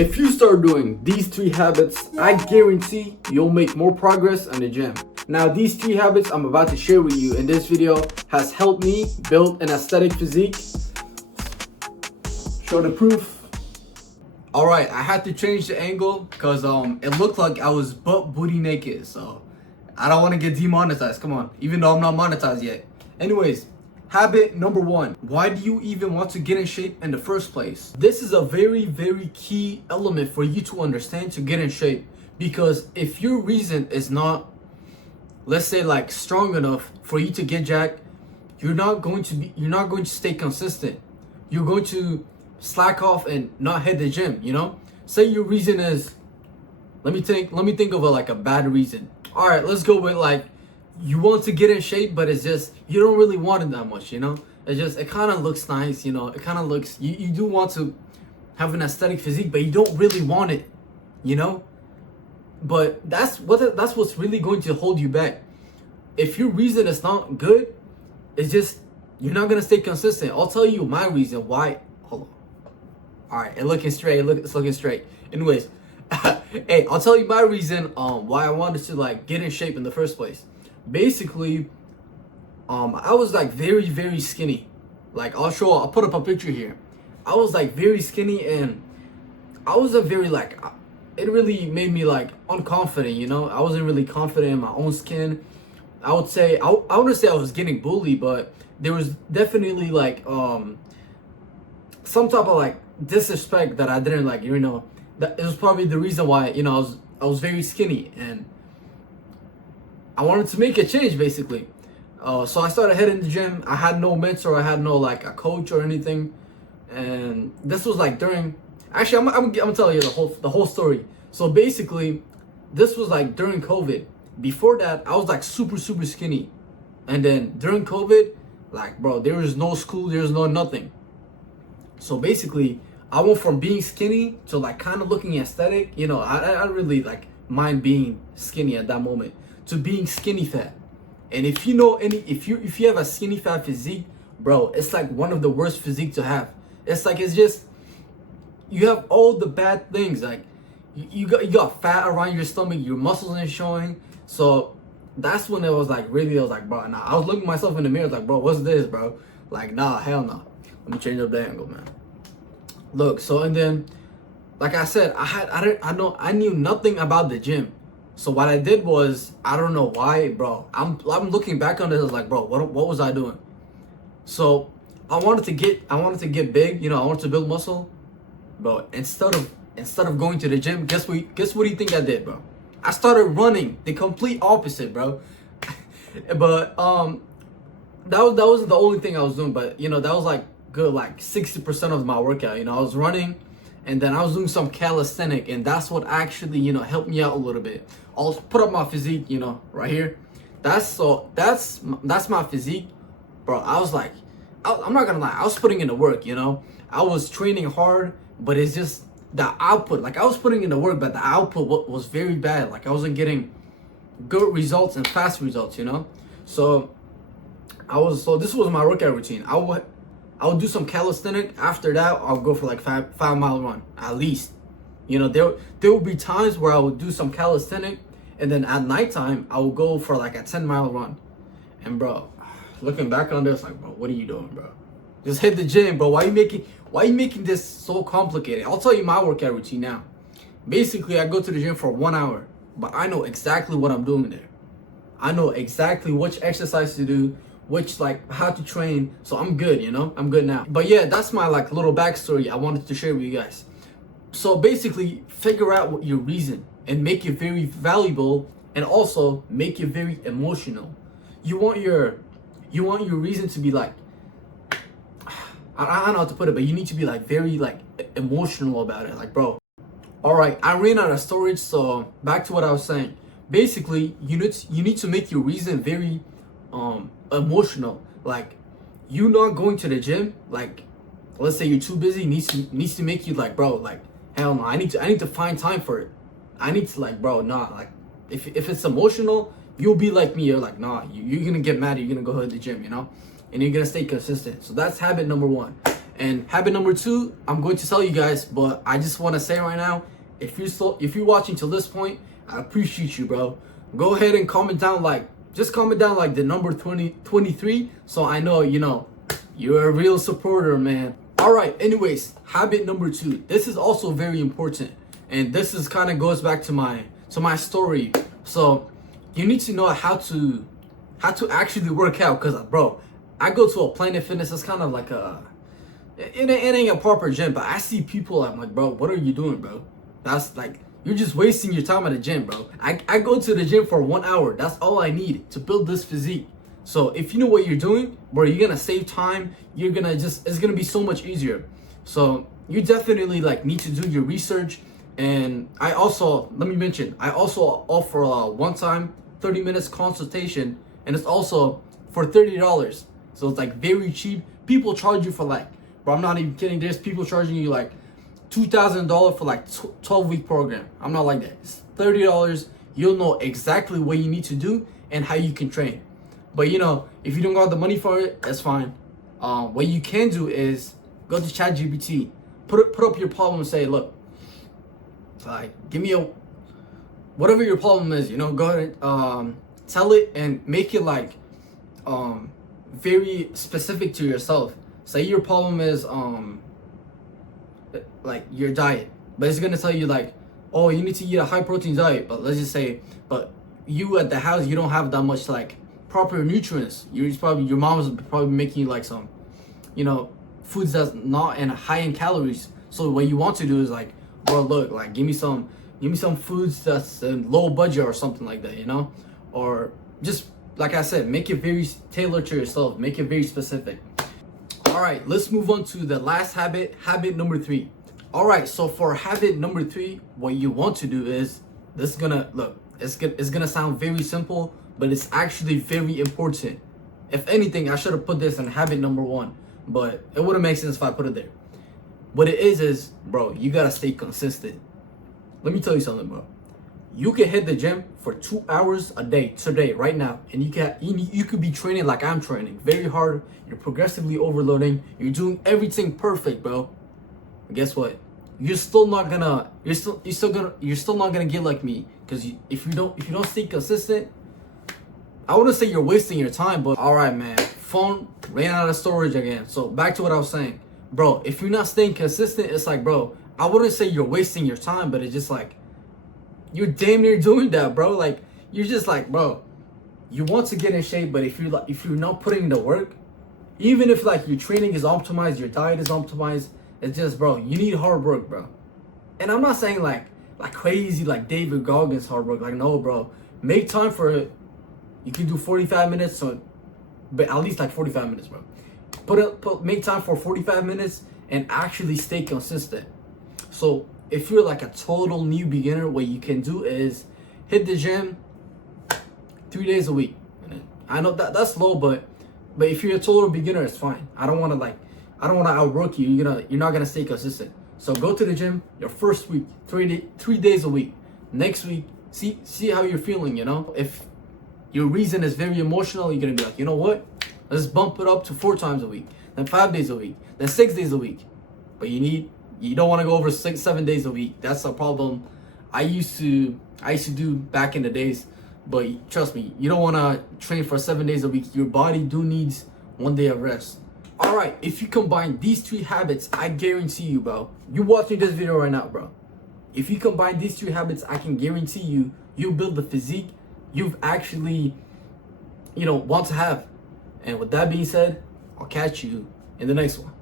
If you start doing these 3 habits, I guarantee you'll make more progress in the gym. Now, these 3 habits I'm about to share with you in this video has helped me build an aesthetic physique. Show the proof. Alright, I had to change the angle because it looked like I was butt booty naked, so I don't want to get demonetized. Come on, even though I'm not monetized yet. Anyways, habit number 1. Why do you even want to get in shape in the first place? This is a very, very key element for you to understand to get in shape. Because if your reason is not, let's say, like strong enough for you to get jacked, you're not going to stay consistent. You're going to slack off and not hit the gym, you know? Say your reason is, let me think of a bad reason. All right, let's go with like, you want to get in shape, but it's just, you don't really want it that much, you know? It kind of looks nice, you know? It kind of looks, you do want to have an aesthetic physique, but you don't really want it, you know? But that's what's really going to hold you back. If your reason is not good, it's just, you're not going to stay consistent. I'll tell you my reason why. Hold on. All right, it's looking straight. Anyways, hey, I'll tell you my reason why I wanted to like get in shape in the first place. Basically, I was like very, very skinny. Like I'll put up a picture here. I was like very skinny, and I wasn't very like, it really made me like unconfident, you know? I wasn't really confident in my own skin. I wouldn't say I was getting bullied, but there was definitely like some type of like disrespect that I didn't like, you know. That it was probably the reason why, you know, I was very skinny, and I wanted to make a change basically. So I started heading to the gym. I had no mentor, I had no like a coach or anything, and this was like during. Actually, I'm gonna tell you the whole story. So basically, this was like during COVID. Before that, I was like super skinny, and then during COVID, like bro, there was no school, there was no nothing. So basically, I went from being skinny to like kind of looking aesthetic. You know, I really like mind being skinny at that moment, to being skinny fat. And if you know if you have a skinny fat physique, bro, it's like one of the worst physique to have. It's just you have all the bad things. Like you got fat around your stomach, your muscles ain't showing. So that's when it was like bro, nah. I was looking at myself in the mirror like, bro, what's this, bro? Like, nah, hell no. Let me change up the angle, man. Look, so and then, like I said, I knew nothing about the gym. So what I did was, I don't know why, bro. I'm looking back on this, I was like, bro, what was I doing? So I wanted to get big, you know. I wanted to build muscle, bro. Instead of going to the gym, guess what do you think I did, bro? I started running, the complete opposite, bro. But that wasn't the only thing I was doing, but you know, that was like good, like 60% of my workout. You know, I was running, and then I was doing some calisthenic, and that's what actually, you know, helped me out a little bit. I'll put up my physique, you know, right here. That's my physique, bro. I was like, I'm not gonna lie, I was putting in the work, you know. I was training hard, but it's just the output. Like I was putting in the work, but the output was very bad. Like I wasn't getting good results and fast results, you know. So this was my workout routine. I would do some calisthenic. After that, I'll go for like 5-mile run at least. You know, there would be times where I would do some calisthenic, and then at nighttime I would go for like a 10-mile run. And bro, looking back on this, like, bro, what are you doing, bro? Just hit the gym, bro. Why you making this so complicated? I'll tell you my workout routine now. Basically, I go to the gym for 1 hour, but I know exactly what I'm doing there. I know exactly which exercise to do, how to train, so I'm good, you know. I'm good now. But yeah, that's my like little backstory I wanted to share with you guys. So basically, figure out what your reason and make it very valuable, and also make it very emotional. You want your reason to be like, I don't know how to put it, but you need to be like very like emotional about it. Like, bro, all right, I ran out of storage, so back to what I was saying. Basically, you need to make your reason very emotional. Like, you not going to the gym, like let's say you're too busy, needs to make you like, bro, like, hell no, I need to find time for it. I need to like, bro, nah, like if it's emotional, you'll be like me. You're like, nah, you're gonna get mad, you're gonna go to the gym, you know, and you're gonna stay consistent. So that's habit number 1. And habit number 2, I'm going to tell you guys, but I just want to say right now, if you're watching till this point, I appreciate you, bro. Go ahead and comment down just comment down the number 23, so I know, you're a real supporter, man. All right, anyways, habit number 2. This is also very important, and this is kind of goes back to my story. So you need to know how to actually work out, because bro, I go to a Planet Fitness. It's kind of like it ain't a proper gym, but I see people, I'm like, bro, what are you doing, bro? That's like, you're just wasting your time at the gym, bro. I go to the gym for 1 hour. That's all I need to build this physique. So if you know what you're doing, bro, you're gonna save time. It's gonna be so much easier. So you definitely need to do your research. And I also, let me mention, I also offer a one-time 30 minutes consultation, and it's also for $30. So it's very cheap. People charge you for bro, I'm not even kidding. There's people charging you $2,000 for 12-week program. I'm not like that. It's $30. You'll know exactly what you need to do and how you can train. But if you don't got the money for it, that's fine. What you can do is go to ChatGPT, put up your problem and say, look, give me whatever your problem is, go ahead and tell it and make it very specific to yourself. Say your problem is your diet, but it's gonna tell you oh, you need to eat a high protein diet. But let's just say, but you at the house, you don't have that much proper nutrients. Your mom's probably making you some, foods that's not high in calories. So what you want to do is bro, look, give me some foods that's low budget or something like that, or just like I said, make it very tailored to yourself, make it very specific. All right, let's move on to the last habit number 3. All right, so for habit number 3, what you want to do is, it's gonna sound very simple, but it's actually very important. If anything, I should have put this in habit number 1, but it wouldn't make sense if I put it there. What it is, bro, you gotta stay consistent. Let me tell you something, bro. You can hit the gym for 2 hours a day today, right now, and you could be training like I'm training, very hard. You're progressively overloading. You're doing everything perfect, bro. And guess what? You're still not gonna get like me, because if you don't stay consistent, I wouldn't say you're wasting your time, but all right, man. Phone ran out of storage again. So back to what I was saying, bro. If you're not staying consistent, it's bro, I wouldn't say you're wasting your time, but it's just you're damn near doing that, bro. You're just bro, you want to get in shape, but if you're not putting in the work, even if your training is optimized, your diet is optimized, it's just, bro, you need hard work, bro. And I'm not saying crazy David Goggins hard work. No, bro. Make time for it. You can do 45 minutes, but at least 45 minutes, bro. Make time for 45 minutes and actually stay consistent. So if you're a total new beginner, what you can do is hit the gym 3 days a week. I know that's low, but if you're a total beginner, it's fine. I don't want to outwork you. You're not gonna stay consistent. So go to the gym your first week, 3 days a week. Next week, see how you're feeling. If your reason is very emotional, you're gonna be you know what? Let's bump it up to 4 times a week, then 5 days a week, then 6 days a week. But you don't want to go over 6-7 days a week. That's a problem I used to do back in the days. But trust me, you don't want to train for 7 days a week. Your body needs 1 day of rest. All right, if you combine these 3 habits, I guarantee you, bro. You watching this video right now, bro. If you combine these 3 habits, I can guarantee you'll build the physique you've actually, want to have. And with that being said, I'll catch you in the next one.